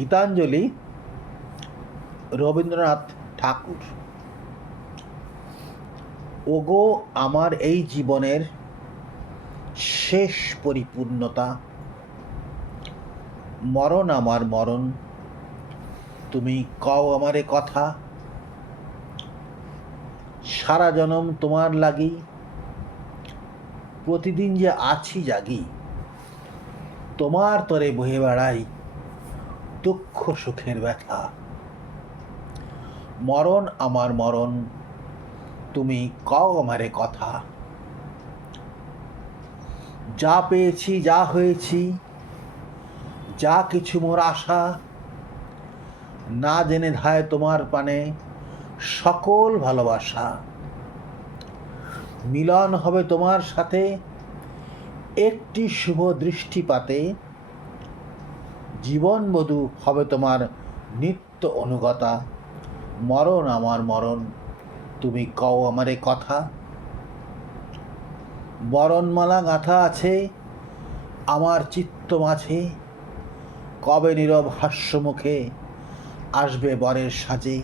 গীতাঞ্জলি রবীন্দ্রনাথ ঠাকুর। ওগো আমার এই জীবনের শেষ পরিপূর্ণতা, মরণ আমার মরণ, তুমি কও আমারে কথা। সারা জনম তোমার লাগি, প্রতিদিন যে আছি জাগি, তোমার তরে বহে বেড়াই দুঃখ সুখের ব্যথা। মরণ আমার মরণ, তুমি কও আমারে কথা। যা পেয়েছি, যা হয়েছি, যা কিছু মোর আশা, না জেনে ধায় তোমার পানে সকল ভালোবাসা। মিলন হবে তোমার সাথে একটি শুভ দৃষ্টিপাতে, জীবন বধূ হবে তোমার নিত্য অনুগতা। মরণ আমার মরণ, তুমি কও আমারে কথা। বরণমালা গাঁথা আছে আমার চিত্ত মাঝে, কবে নীরব হাস্যমুখে আসবে বরের সাজে।